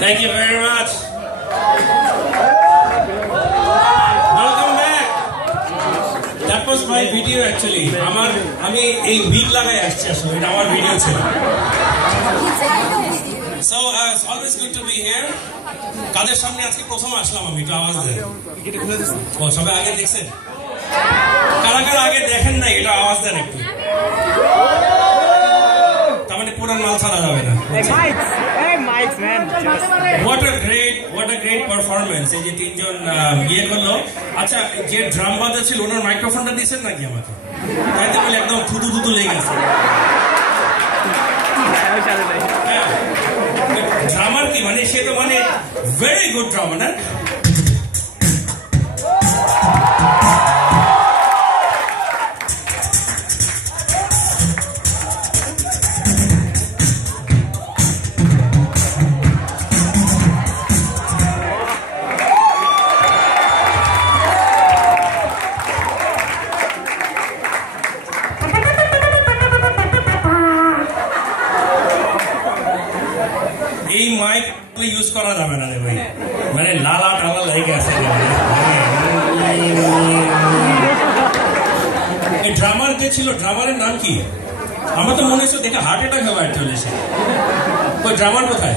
Thank you very much. Welcome back. That was my video actually. আমি এই wig লাগাই আসছি আসলে এটা আমার ভিডিও ছিল। So it's always good to be here. কাদের সামনে আজকে প্রথম আসলাম আমি একটু আওয়াজ দেন। ও সবাই আগে দেখছেন? কারা কারা আগে দেখেন না এটা আওয়াজ দেন একটু। তার মানে পুরো মাল ছাড়া যাবে না। Mics man. What a great performance. এই যে তিনজন ইয়ে করলো। আচ্ছা যে ড্রাম বাজা ছিল ওনার মাইক্রোফোনটা দিয়েছেন নাকি আমাকে? তাই তো বলে একদম থুতু লেগে গেছে। ড্রামার কি মানে সে তো মানে ভেরি গুড ড্রামার না? এই মাইক ইউজ করা যাবে না রে ভাই, মানে লালা টালা লেগে আছে। এই ড্রামার যে ছিল ড্রামারের নাম কি? আমার তো মনে হচ্ছে দেখে হার্ট অ্যাটাক হবে আর চলেছে। ওই ড্রামার কোথায়?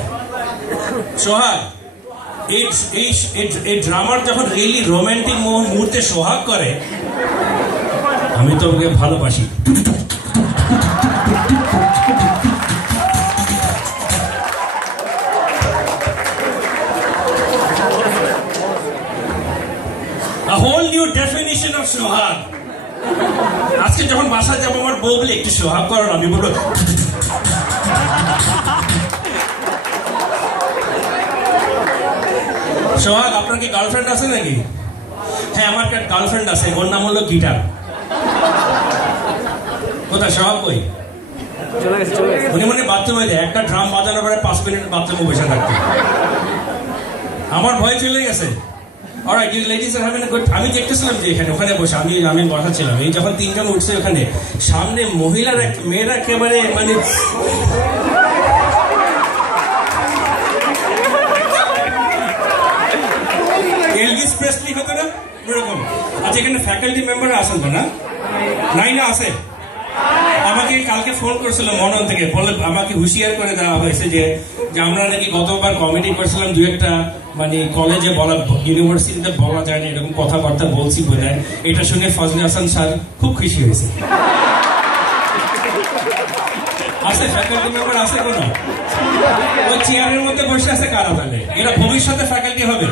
সোহাগ। এই ড্রামার যখন রিয়েলি রোমান্টিক মুহূর্তে সোহাগ করে আমি তো ওকে ভালোবাসি। A whole new definition of সোহাগ। আজকে যখন বাসায় যাবো আমার বউ বলে একটু সোহাগ করো না, আমি বলবো সোহাগ আপনার কি গার্লফ্রেন্ড আছে নাকি? হ্যাঁ আমার একটা গার্লফ্রেন্ড আছে, ওর নাম হলো গিটার। কোথায় সোহাগ? কই উনি মানে বাথরুমে যায়, একটা ড্রাম বাজানোর পরে 5 মিনিট বাথরুমে বসে থাকতে। আমার ভয় চলে গেছে। Alright, you ladies are having a good. আমি দেখতেছিলাম যে এখানে ওখানে বসে আমি বসা ছিলাম, এই যখন তিনজন উঠছে ওখানে সামনে মহিলারা মেয়েরা একেবারে মানে এলভিস প্রেসলি হতো না এরকম। আচ্ছা এখানে ফ্যাকাল্টি মেম্বার আছেন তো না? নাই না আছে? আমাকে কালকে ফোন করেছিল মনন থেকে, বলে আমাকে হুঁশিয়ার করে দেওয়া হয়েছে যে আমরা নাকি গতবার কমেডি করছিলাম দু একটা মানে কলেজে বলা ইউনিভার্সিটিতে বলা যায় না এরকম কথাবার্তা বলছি বোধ হয়। এটা শুনে ফজলে হাসান স্যার খুব খুশি হয়েছে। আছে ফ্যাকাল্টি মেম্বার আছে কোন? ওই চেয়ারের মধ্যে বসে আছে কারা তাহলে? এরা ভবিষ্যতে ফ্যাকাল্টি হবে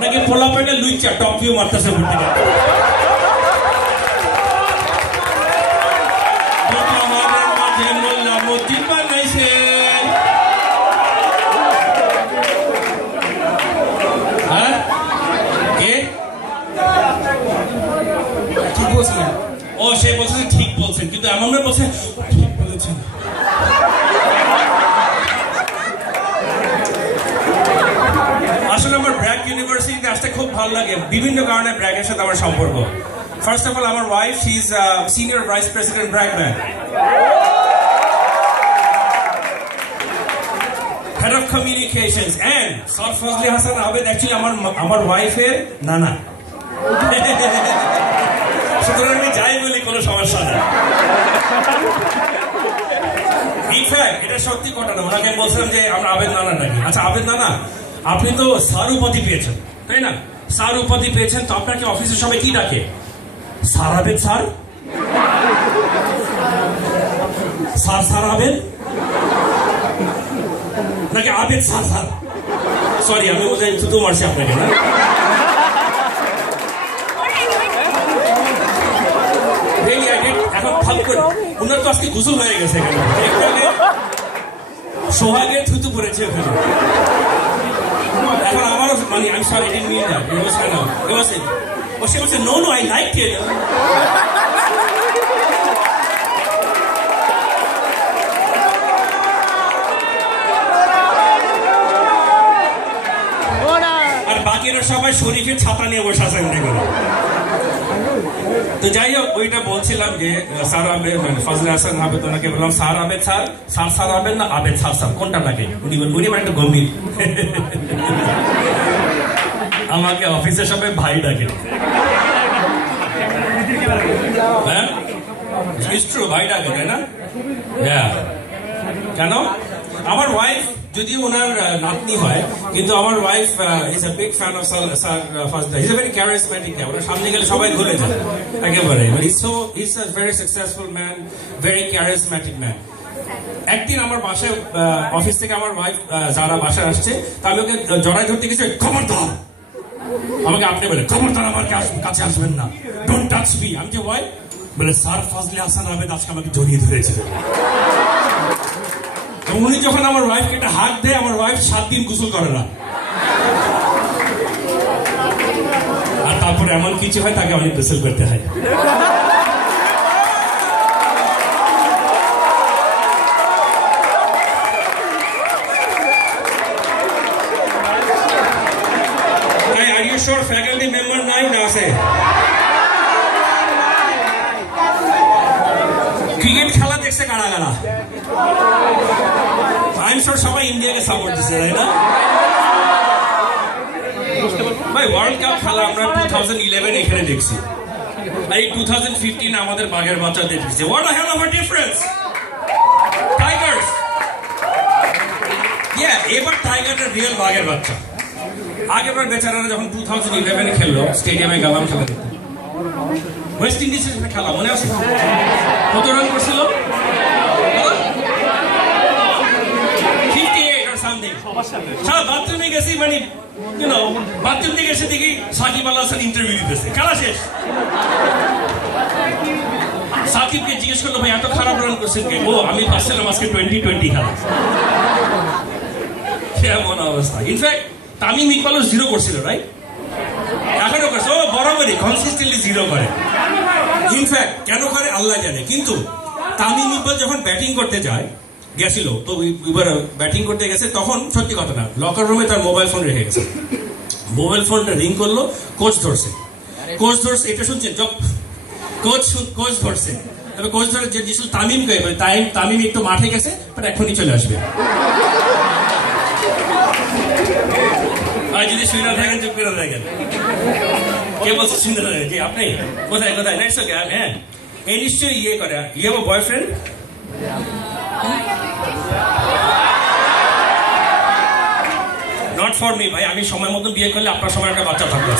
নাকি পোলাপেটে লুইচা টপ ভিউ মারতেছে ভর্তি করতে? ও সে বলছে ঠিক বলছেন, কিন্তু এমন বলছে ঠিক বলেছেন। আসলে আমার ব্র্যাক ইউনিভার্সিটিতে আসতে খুব ভালো লাগে, বিভিন্ন কারণে ব্র্যাকের সাথে আমার সম্পর্ক। ফার্স্ট অফ অল আমার wife, she is senior vice president BRAC bank, head of communications, and sir Fazle Hasan Abed actually আমার ওয়াইফের নানা। সুতরাং আমি যাই বলি কোনো সমস্যা নেই। ইনফ্যাক্ট এটা সত্যি ঘটনা, ওনাকে বলছিলাম যে আমরা আবেদ নানা নাকি। আচ্ছা আবেদ নানা, আপনি তো স্যার উপাধি পেয়েছেন তাই না? স্যার উপাধি পেয়েছেন তো আপনাকে অফিসের সবাই কি ডাকে? স্যার আবেদ স্যার, স্যার আবেদ নাকি আবেদ স্যার? সরি আমি বোধহয় থুতু মারছি আপনাকে না? এখন ভাব করে ওনার তো আজকে গোসল হয়ে গেছে, সোহাগের থুতু পড়েছে ওখানে। এখন আমারও মানে আমি sorry didn't mean that, it was kind of it was it. ও সে বলছে নো আই লাইক ইট। আর বাকিরা সবাই শরীফের ছাতা নিয়ে বসে আছে। তো যাই হোক ওইটা বলছিলাম যে স্যার আবেদ মানে ফজলে হাসান আবেদ ওনাকে বললাম স্যার আবেদ স্যার স্যার স্যার আবেদ না আবেদ স্যার স্যার কোনটা লাগে উনি মানে একটু গম্ভীর আমাকে অফিসের সবাই ভাই ডাকে হ্যাঁ ইটস ট্রু ভাই ডাকে তাই না হ্যাঁ কেন আমার ওয়াইফ যদিও ওনার নাতনি হয় কিন্তু আমার wife is a big fan of sir Fazle is a very charismatic guy ওনার সামনে গেলে সবাই ঘুরে যায় একেবারে is a very successful man very charismatic man একদিন আমার বাসায় অফিস থেকে আমার ওয়াইফ যারা বাসায় আসছে তা আমি ওকে জড়াই ধরতে গেছি খবরদার আমাকে আপনি বলে খবরদার আমার কাছে আসবেন না ডোন্ট টাচ মি আমি যে ওয়াইফ বলে স্যার ফজলে হাসান আবেদ আজকে আমাকে জড়িয়ে ধরেছে উনি যখন আমার ওয়াইফকে একটা হাত দেয় আমার ওয়াইফ 7 দিন গোসল করে না আর তারপরে এমন কিছু হয় তাকে অনেক গোসল করতে হয় Are you sure faculty member নাই না আছে ক্রিকেট খেলা দেখছে কারা কারা I'm sure সবাই ইন্ডিয়াকে সাপোর্ট দিচ্ছে তাই না ভাই ওয়ার্ল্ড কাপ খেলা আমরা 2011 এখানে দেখছি আর এই 2015 আমাদের বাঘের বাচ্চা দেখছি what a hell of a difference Tigers এবার টাইগারটা রিয়েল বাঘের বাচ্চা আগেরবার বেচারারা যখন 2011 খেললো স্টেডিয়ামে গেলাম খেলা দেখতে ওয়েস্ট ইন্ডিজের সাথে খেলা মনে আছে কত রান করছিল সারা বাথরুমে গেছি মানে বাথরুম থেকে এসে দেখি সাকিব আল হাসান ইন্টারভিউ দিতেছে খেলা শেষ সাকিবকে জিজ্ঞেস করলো ভাই এত খারাপ রান করছেন কে ও আমি পাচ্ছিলাম আজকে 2020 খেলা কেমন অবস্থা ইনফ্যাক্ট তামিম ইকবালও 0 করছিল রাইট এখনো করছে ও বরাবরই কনসিস্টেন্টলি 0 করে ইনফ্যাক্ট কেন করে আল্লাহ জানে কিন্তু তামিম ইকবাল যখন ব্যাটিং করতে যায় গেছিল তো এবার ব্যাটিং করতে গেছে তখন সত্যি কথা না লকার রুমে তার মোবাইল ফোন রেখে গেছে মোবাইল ফোনটা রিং করলো কোচ ধরছে এটা শুনছেন কোচ ধরছে তবে কোচ ধরে যে জিনিস তামিমকে তামিম একটু মাঠে গেছে বাট এখনই চলে আসবে আর যদি শুনে থাকেন চুপ করে থাকেন কে বলছে শুনতে যে আপনি কোথায় কোথায় নেক্সট ওকে হ্যাঁ এই নিশ্চয়ই ইয়ে করে ইয়ে আমার বয়ফ্রেন্ড নট ফর মি ভাই আমি সময় মতো বিয়ে করলে আপনার সময় একটা বাচ্চা থাকবে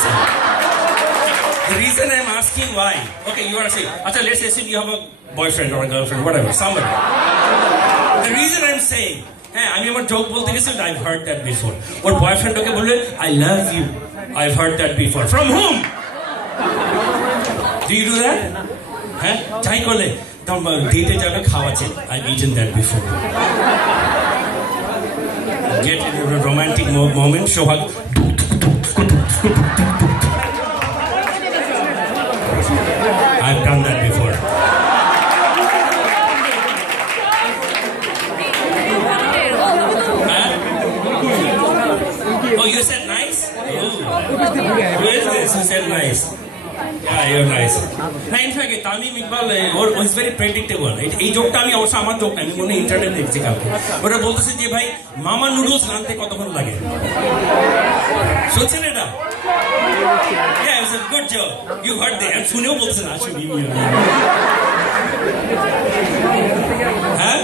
The reason I'm asking why okay you are saying acha let's assume you have a boyfriend or a girlfriend whatever somebody the reason I'm saying হ্যাঁ আমি আমার জোক বলতে গেছি I've heard that before ওর বয়ফ্রেন্ড ওকে বললে I love you I've heard that before from whom do you do that হ্যাঁ যাই করলে ডেটে যাবে খাওয়াচ্ছে I've eaten that before get in a romantic moment Sohag I've done that before oh you said nice who is this who said nice yeah you're nice না in fact Tamim Iqbal is very predictable এই জোকটা আমি অবশ্য আমার joke না আমি মনে internet দেখছি কালকে ওরা বলতেছে যে ভাই মামা নুডলস রাঁধতে কতক্ষণ লাগে শুনছেন এটা yeah it's a good joke you heard that and শুনেও বলছেন আসলে হ্যাঁ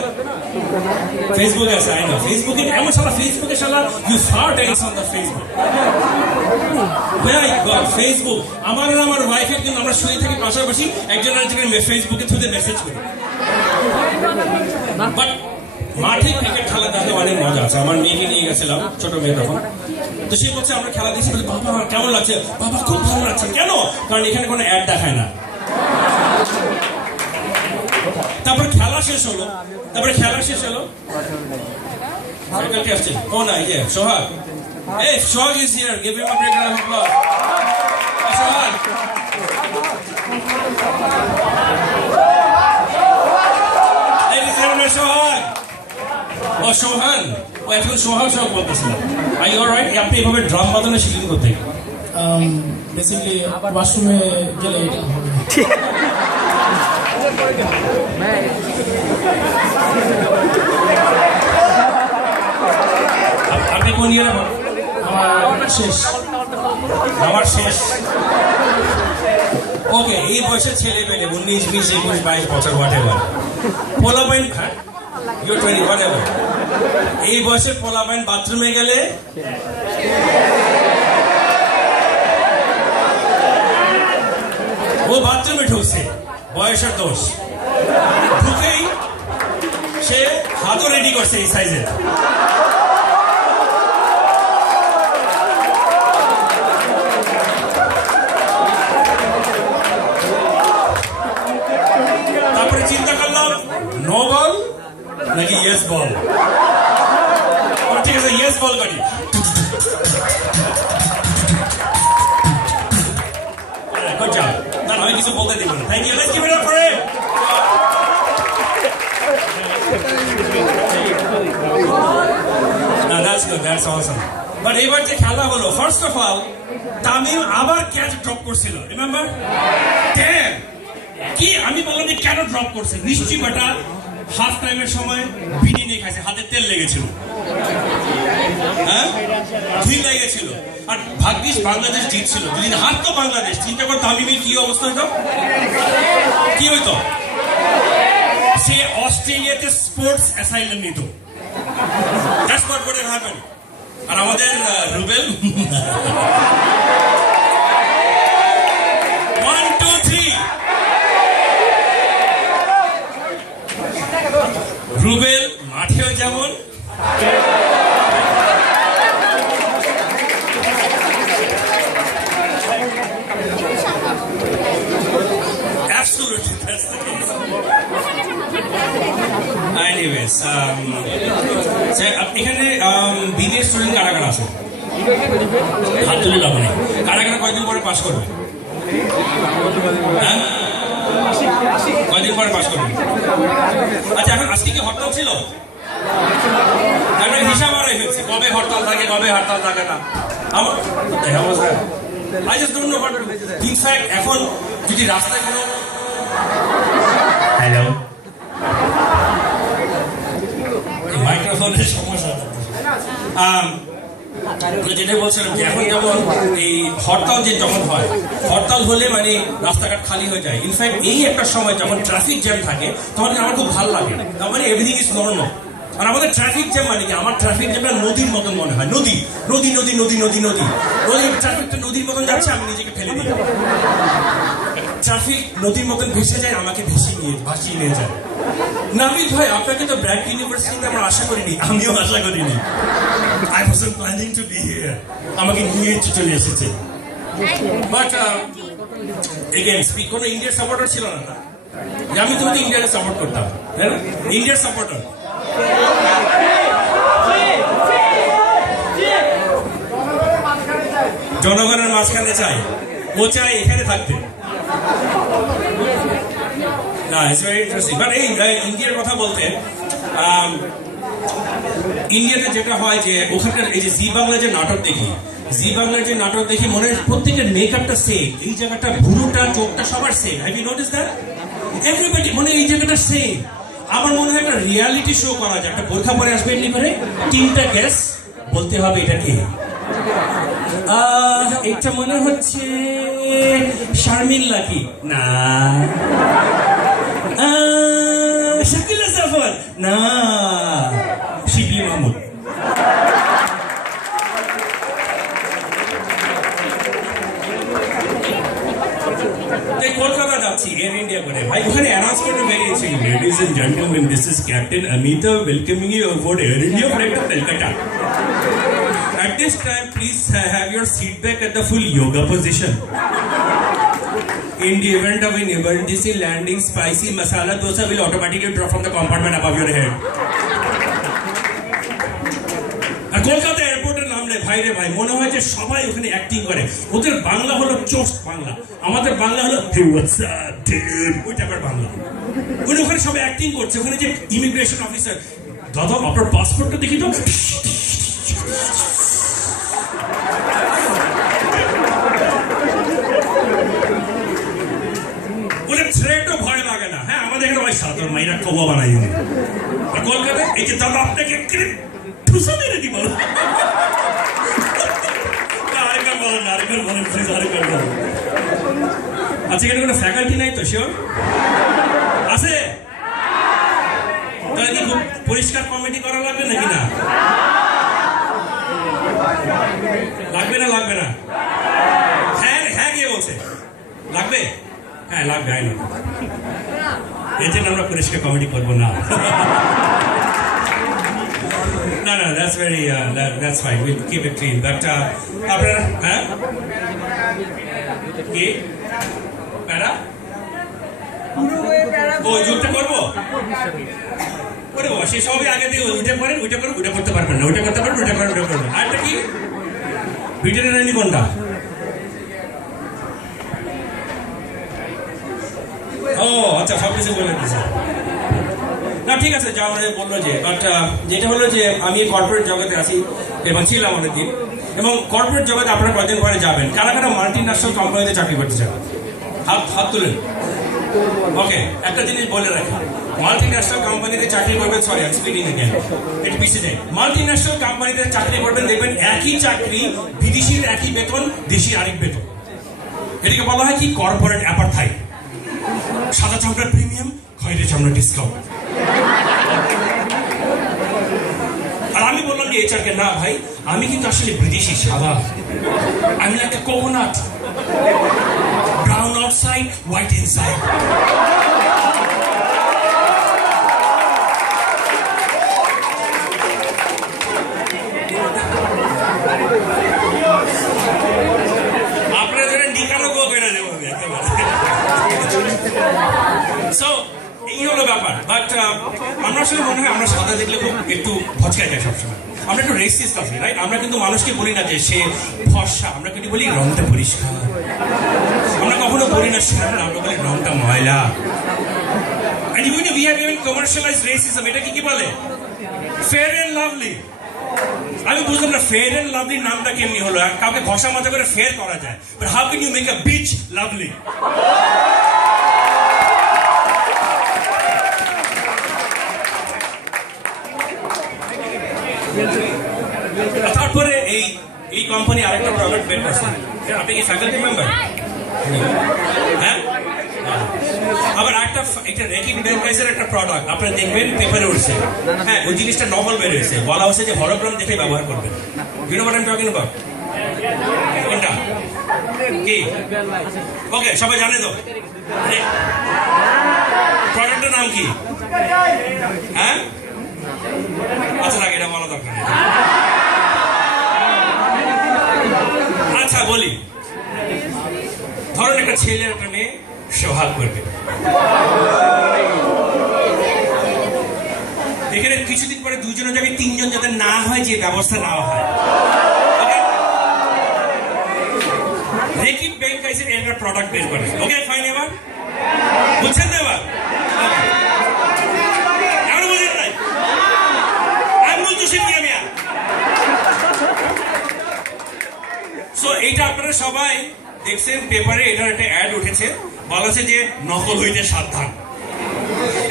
ফেসবুকে আছে আই নো ফেসবুকে এমন শালা ফেসবুকে শালা you saw dance on the Facebook my god Facebook আমার আর আমার ওয়াইফের কিন্তু আমরা শুয়ে থাকি পাশাপাশি একজন আরেকজনের ফেসবুকে থ্রুতে মেসেজ করি বাট মাঠে ক্রিকেট খেলা দেখতে অনেক মজা আছে আমার মেয়েকে নিয়ে গেছিলাম ছোট মেয়ে তখন তো সে বলছে আমরা খেলা দেখছি বলে বাবা কেমন লাগছে বাবা খুব ভালো লাগছে কেন কারণ এখানে কোনো অ্যাড দেখায় না তারপর খেলা শেষ হলো ফ্যাকাল্টি আসছে ও না এই যে সোহাগ এই Sohag is here give him a big round of applause Sohag ladies and gentlemen Sohag ও সোহান ও এখন সোহাগ বলতেছিলাম আর ইউ অলরাইট আপনি এভাবে ড্রাম বাজানো শিখলেন কোথায় বেসিক্যালি ওয়াশরুমে গেলে এটা হবে আপনি কোন ইয়ারে? আমার শেষ। ওকে, এই বয়সের ছেলে পেলে 19, 20, 21, 22 বছর whatever পোলাপাইন, হ্যাঁ ইউ 20 whatever, এই বয়সের পোলাপাইন বাথরুমে গেলে ও বাথরুমে ঢুকছে, বয়সের দোষ, ঢুকেই সে হাতও রেডি করছে এই সাইজের। তারপরে চিন্তা করলাম নো বল নাকি ইয়েস বল। ঠিক আছে, ইয়েস বল করি। আমি কিছু বলতে দিব না। Thank you, let's give it up for him. That's good, that's awesome. But এবার যে খেলা হলো, ফার্স্ট অফ অল তামিম আবার ক্যাচ ড্রপ করছিল, রিমেম্বার? কি আমি বললাম যে কেন ড্রপ করছে? নিশ্চয়ই বেটা হাফ টাইমের সময় বিড়ি নিয়ে খাইছে, হাতে তেল লেগেছিল, হ্যাঁ ঘি লেগেছিল, আর ভাগ্যিস বাংলাদেশ জিতছিল। যদি হারতো বাংলাদেশ, চিন্তা কর তামিমের কি অবস্থা হইতো, কি হইতো? সে অস্ট্রেলিয়াতে স্পোর্টস অ্যাসাইলাম নিত। That's what would have happened. আর আমাদের রুবেল 1, 2, 3 রুবেল মাঠেও যেমন, absolutely that's the case. Anyways, এখানে বিদেশ স্টুডেন্ট কারা কারা আছে? হাত তুলে লাভ নেই। কারা কারা কয়দিন পরে পাস করবে? কয়দিন পরে পাস করবে? আচ্ছা, এখন আজকে কি হরতাল ছিল? আমরা হিসাব হারাই ফেলছি, কবে হরতাল থাকে কবে হরতাল থাকে না। I just don't know what to do. In fact, এখন যদি রাস্তায় কোনো হ্যালো মাইক্রোফোনের সমস্যা, যেটা বলছিলাম যে এখন যেমন এই হরতাল যে যখন হয়, হরতাল হলে মানে রাস্তাঘাট খালি হয়ে যায়। ইনফ্যাক্ট এই একটা সময় যখন ট্রাফিক জ্যাম থাকে তখন আমার খুব ভালো লাগে, তার মানে এভরিথিং ইজ নর্মাল। আর আমাদের ট্রাফিক জ্যাম মানে কি, আমার ট্রাফিক জ্যামটা নদীর মতন মনে হয়, নদী নদী নদী নদী নদী নদী নদীর ট্রাফিকটা নদীর মতন যাচ্ছে, আমি নিজেকে ফেলে দিই। ট্রাফিক নদীর মতন ভেসে যায়, আমাকে ভাসিয়ে নিয়ে যায়। নাবিদ ভাই, আপনাকে তো ব্র্যাক ইউনিভার্সিটিতে আমরা আশা করিনি, আমিও আশা করিনি। I wasn't planning to be here. আমাকে নিয়ে চলে এসেছে। বাট এগেন স্পিক, কোনো ইন্ডিয়ার সাপোর্টার ছিল না। আমি তো ইন্ডিয়াকে সাপোর্ট করতাম, হ্যাঁ ইন্ডিয়ার সাপোর্টার। জনগণের মাঝখানে চাই, ও চাই এখানে থাকতে। না, ইটস ভেরি ইন্টারেস্টিং। বাট এই ইন্ডিয়ার কথা বলতে, ইন্ডিয়াতে যেটা হয় যে ওখানকার এই যে জি বাংলা যে নাটক দেখি, জি বাংলার যে নাটক দেখি, মনে হয় প্রত্যেকের মেকআপটা সেম, এই জায়গাটা ভুরুটা চোখটা সবার same. Have you notice that? Everybody মনে হয় এই জায়গাটা সেম। আমার মনে হয় একটা রিয়ালিটি শো করা যায়, একটা বোরখা পরে আসবে এমনি করে, 3টা গ্যাস বলতে হবে এটা কে। এটা মনে হচ্ছে শারমিন লাকি, না শাকিলা জাফর, না শিবলি মাহমুদ। কলকাতা যাচ্ছি এয়ার ইন্ডিয়া করে, ভাই ওখানে অ্যানাউন্সমেন্ট বেরিয়েছে, ladies and gentleman, this is captain Amita welcoming you aboard Air India flight to Kolkata. At this time, please have your seat back at the full yoga position. In the event of an emergency landing, spicy masala dosa will automatically drop from the compartment above your head. আর কলকাতা এয়ারপোর্টের নামলে ভাই রে ভাই, মনে হয় যে সবাই ওখানে অ্যাক্টিং করে। ওদের বাংলা হলো চোস্ট বাংলা, আমাদের বাংলা হলো ওই টাইপের বাংলা। ওখানে সবাই অ্যাক্টিং করছে। ওখানে যে ইমিগ্রেশন অফিসার, দাদা আপনার পাসপোর্টটা দেখি তো, বোমা বানাই দিন। আর কলকাতায় এই যে দাদা আপনাকে ঠুসা মেরে দিব, আরেকবার বলেন, আরেকবার বলেন, আরেকবার বলেন। আচ্ছা, এখানে কোনো ফ্যাকাল্টি নাই তো? শিওর আছে? তাহলে কি খুব পরিষ্কার কমিটি করা লাগবে নাকি? না লাগবে না? লাগবে না? হ্যাঁ হ্যাঁ, কে বলছে লাগবে? হ্যাঁ লাগবে। আই নো, এই জন্য আমরা পরিষ্কার কমিটি করবো না। না না, that's very that's fine, we'll keep it clean, but আপনারা হ্যাঁ কি প্যারা ও যুদ্ধ করবো? ওরে বাবা, সে সবই আগে থেকে উঠে পড়েন, উঠে করুন, উঠে করতে পারবেন না, উঠে করতে পারবেন, উঠে করেন, উঠে করবেন। আরেকটা কি ব্রিটেনের রানী কোনটা? ও আচ্ছা, সব কিছু বলে দিয়েছে। না ঠিক আছে, যা আমাদের বললো যে, বাট যেটা হলো যে আমি কর্পোরেট জগতে আছি এবং ছিলাম অনেকদিন, এবং কর্পোরেট জগতে আপনারা কয়েকদিন পরে যাবেন। কারা কারা মাল্টি ন্যাশনাল কোম্পানিতে চাকরি করতে চান? হাত হাত তুলেন। ওকে, একটা জিনিস বলে রাখি, মাল্টি ন্যাশনাল কোম্পানিতে চাকরি করবেন, সরি আই স্পিকিং এগেইন, একটু পিছিয়ে যাই। মাল্টি ন্যাশনাল কোম্পানিতে চাকরি করবেন, দেখবেন একই চাকরি, বিদেশির একই বেতন, দেশির আরেক বেতন। এটাকে বলা হয় কি? কর্পোরেট অ্যাপারথাইড। সাদা চামড়ার প্রিমিয়াম, খয়েরি চামড়ার ডিসকাউন্ট। আর আমি বললাম যে এইচআর কে, না ভাই আমি কিন্তু আসলে বিদেশি, সাদা, আমি একটা coconut, brown outside, white inside. আপনারা ধরেন নিকানো গো করে দেবো একেবারে। সো এই হলো ব্যাপার। বাট আমরা আসলে মনে হয় আমরা সাদা দেখলে খুব একটু ভচকায় যায় সবসময়, আমরা একটু রেসিস্ট আছি, রাইট? আমরা কিন্তু মানুষকে বলি না যে সে ফর্সা, আমরা কিন্তু বলি রংটা পরিষ্কার। আমরা কখনো বলি না শ্যামলা, আমরা বলি রংটা ময়লা। And even we have even commercialized racism, এটা কি বলে? Fair and lovely. আমি বুঝলাম না ফেয়ার এন্ড লাভলি নামটা কেমনি হলো? কাউকে ঘষা মাজা করে ফেয়ার করা যায়, but how can you make a bitch lovely? তারপরে এই কোম্পানি আরেকটা প্রোডাক্ট বের করছে। আপনি কি ফ্যাকাল্টি মেম্বার? হ্যাঁ, আবার একটা রেকিং বেঙ্কাইজের একটা প্রোডাক্ট আপনারা দেখবেন পেপারে উঠছে। হ্যাঁ, ওই জিনিসটা নভেল বের হয়েছে, বলা হচ্ছে যে হলোগ্রাম দেখে ব্যবহার করবেন। You know what I am talking about? কোনটা কি? ওকে, সবাই জানে তো প্রোডাক্টের নাম কি? হ্যাঁ, আচ্ছা লাগে, এটা বলা দরকার নেই। আচ্ছা বলি, ধরুন একটা ছেলে একটা মেয়ে সোহাগ করবে, এখানে কিছুদিন পরে দুজনের জায়গায় তিনজন যাতে না হয়, যে ব্যবস্থা নেওয়া হয়। রেকিব বেঙ্কাইজের একটা প্রোডাক্ট বের করে। ওকে ফাইন, এবার বুঝছেন তো? এবার এমন বুঝেন নাই? আমি বলতেছি মিয়া। সো এইটা আপনারা সবাই দেখছেন পেপারে, এটার একটা অ্যাড উঠেছে, বলা আছে যে নকল হইতে সাবধান,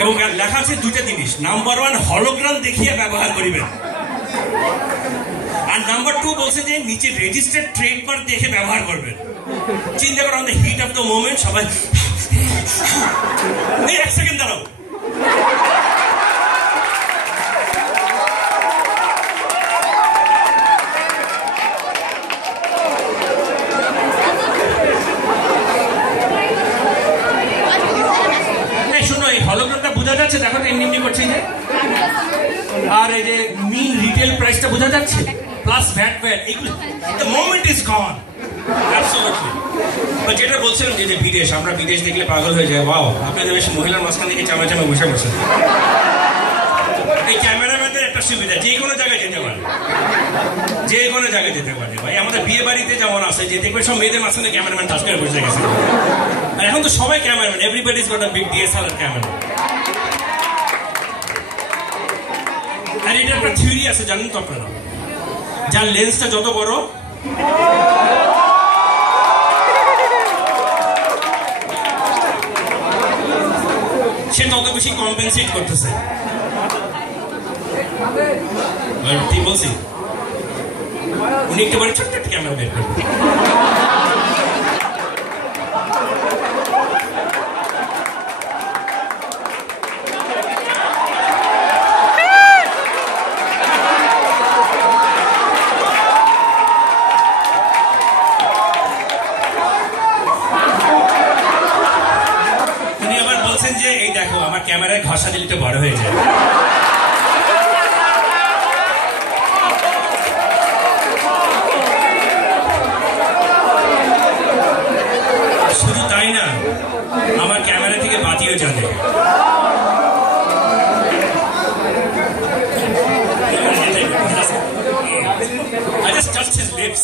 এবং লেখা আছে দুইটা জিনিস। নাম্বার 1, হলোগ্রাম দেখিয়ে ব্যবহার করিবেন, আর নাম্বার 2 বলছে যে নিচে রেজিস্টার্ড ট্রেডমার্ক দেখে ব্যবহার করবেন। চিন্তা করো, the heat of the moment সবাই এই 1 সেকেন্ড দাঁড়াও, বোঝা যাচ্ছে? দেখো তো এমনি এমনি করছে যে, আর এই যে মিন রিটেল প্রাইসটা বোঝা যাচ্ছে, প্লাস ভ্যাট এগুলো, the moment is gone absolutely. বা যেটা বলছিলাম যে বিদেশ, আমরা বিদেশ দেখলে পাগল হয়ে যায়। ওয়াও, আপনাদের বেশ মহিলার মাঝখান থেকে চামা বসে বসে। এই ক্যামেরাম্যানদের একটা সুবিধা, যে কোনো জায়গায় যেতে পারে, যে কোনো জায়গায় যেতে পারে। ভাই আমাদের বিয়ে বাড়িতে যেমন আছে যে দেখবে সব মেয়েদের মাঝখানে ক্যামেরাম্যান টাচ করে বসে গেছে, আর এখন তো সবাই cameraman, everybody is got a big DSLR camera. আর এটা একটা থিওরি আছে, জানেন তো আপনারা, যার লেন্সটা যত বড় সে তত বেশি কম্পেনসেট করতেছে। কি বলছি, উনি একেবারে ছোট্ট একটা ক্যামেরা বের করবেন। উনি আবার বলছেন যে এই দেখো আমার ক্যামেরায় ঘষা দিলে তো বড় হয়ে যায়। শুধু তাই না, আমার ক্যামেরা থেকে বাতিও জানে। I just touched his lips.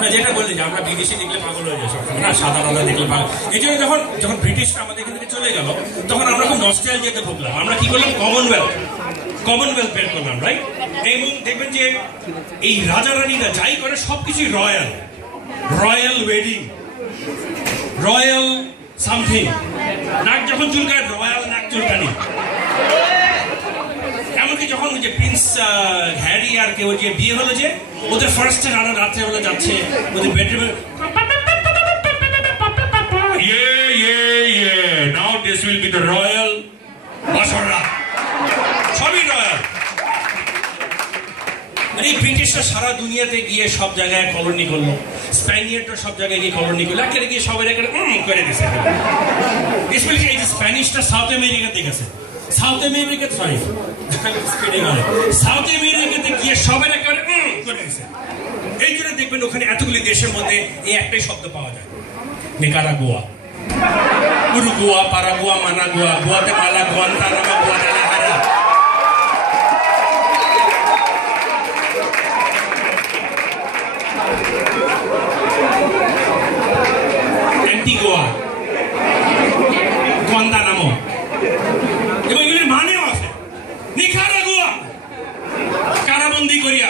না, যেটা বললি যে আমরা বিদেশি দেখলে পাগল হয়ে যাই সবসময় না, সাদা আলাদা দেখলে পাগল। এই জন্য যখন ব্রিটিশরা আমাদের এখান থেকে চলে গেল তখন আমরা খুব নস্টালজিয়াতে ভুগলাম। আমরা কি করলাম, কমনওয়েলথ বের করলাম, রাইট? এবং দেখবেন যে এই রাজা রানীরা যাই করে সবকিছুই রয়্যাল ওয়েডিং, রয়্যাল সামথিং। নাক যখন চুলকায় রয়্যাল নাক চুলকানি। এমনকি যখন যে প্রিন্স হ্যারি আর কেউ যে বিয়ে হলো, যে ওদের ফার্স্ট রাত্রেবেলা যাচ্ছে ওদের বেডরুমে, now this will be the royal বাসরা, সবই রয়্যাল। এই ব্রিটিশরা সারা দুনিয়াতে গিয়ে সব জায়গায় কলোনি করলো, স্প্যানিয়ার্ডরা সব জায়গায় গিয়ে কলোনি করলো, একেবারে গিয়ে সবাই একেবারে করে দিচ্ছে। স্পেশালি এই যে স্প্যানিশটা সাউথ আমেরিকাতে গেছে, সাউথ আমেরিকাতে গিয়ে সবাই একেবারে করে দিচ্ছে। এই জন্য দেখবেন ওখানে এতগুলি দেশের মধ্যে এই একটাই শব্দ পাওয়া যায়, Nicaragua, Uruguay, Paraguay, Managua, Guatemala, Guantanamo, Guadalajara. Antigua, Guantanamo, এবং এগুলির মানেও আছে। নিকারাগুয়া, কারাবন্দি করিয়া।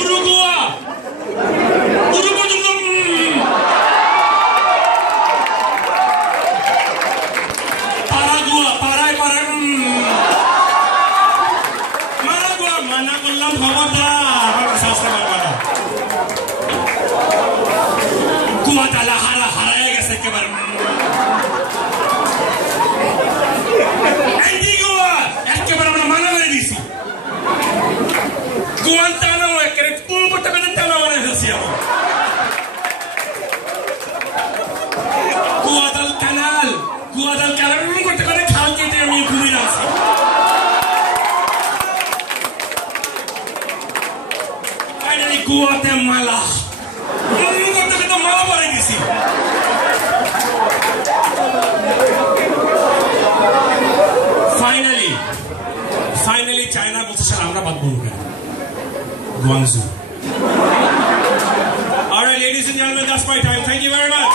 উরুগুয়া, পারাগুয়া, পাড়ায় মানাগুয়া, মানা করলাম খবরদার, শাস্তা করবা না। গুয়াদালাহারা হারায় গেছে একেবারে। অ্যান্টিগুয়া একেবারে আমরা মানা করে দিছি। গুয়ান্তানামো একেবারে করতে করতে টানা মানে ফেলছি আমার। গুয়াদালকানাল করতে করতে খাল কেটে আমি ঘুমিয়ে আসছি। ফাইনালি গুয়াতেমালা করতে করতে মালা পরে গেছি। ফাইনালি চায়না বলছে স্যার আমরা বাদ বলবো কেন, Guangzhou. Alright, ladies and gentlemen, that's my time. Thank you very much.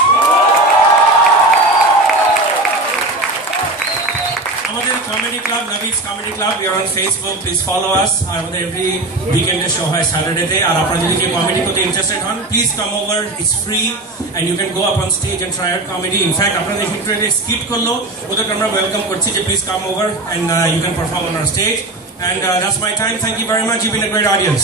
আমাদের কমেডি ক্লাব, নবীজ comedy club, we are on Facebook. Please follow us. আমাদের every weekend show হয় Saturday-তে। আর আপনারা যদি কেউ কমেডি করতে ইন্টারেস্টেড হন, please come over. It's free and you can go up on stage and try out comedy. In fact, আপনাদের হিটরেটে skit করলো, ওদেরকে আমরা ওয়েলকাম করছি যে please come over and you can perform on our stage. And that's my time. Thank you very much. You've been a great audience.